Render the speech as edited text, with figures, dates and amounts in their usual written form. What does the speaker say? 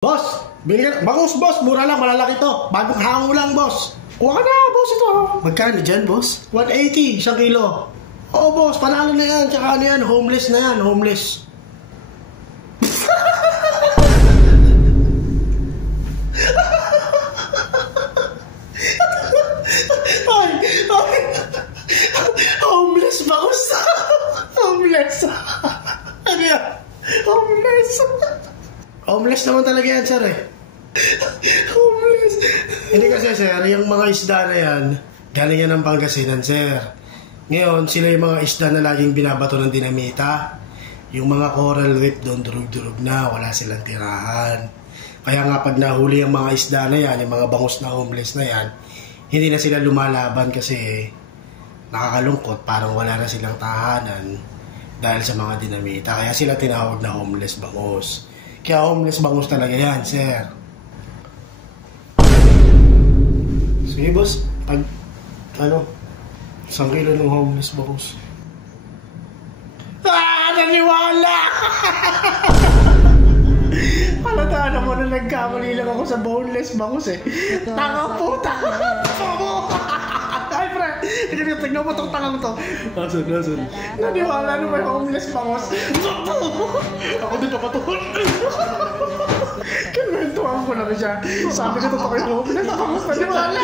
Boss, bigyan. Bangus, boss. Mura lang, malalaki to. Bagong hango lang, boss. Kuha ka na, boss, ito. Magkano dyan, boss? 180, 1 kilo. Oo, boss, panalo na yan. Tsaka ano yan, homeless na yan, homeless. Homeless, bangus. Homeless. Ano yan? Homeless. Homeless naman talaga yan, sir, eh. Homeless. Hindi kasi, sir, yung mga isda na yan, galing yan ng Pangasinan, sir. Ngayon, sila yung mga isda na laging binabato ng dinamita. Yung mga coral reef doon, durug-durug na, wala silang tirahan. Kaya nga, pag nahuli yung mga isda na yan, yung mga bangus na homeless na yan, hindi na sila lumalaban kasi nakakalungkot, parang wala na silang tahanan dahil sa mga dinamita. Kaya sila tinawag na homeless bangus. Kaya homeless bangus talaga yan, sir. Sige, boss. Pag, 1 kilo ng homeless bangus. Naniwala! Palataan mo na nagkamali lang ako sa boneless bangus, eh. Tanga puta! Ay, pre! Tignan mo itong tangang to. Asan? Naniwala na may homeless bangus. Ako din papatuhon. Kinwentuhan ko na rin siya. Sabi ko totoo yung homeless bangus. Naniwala!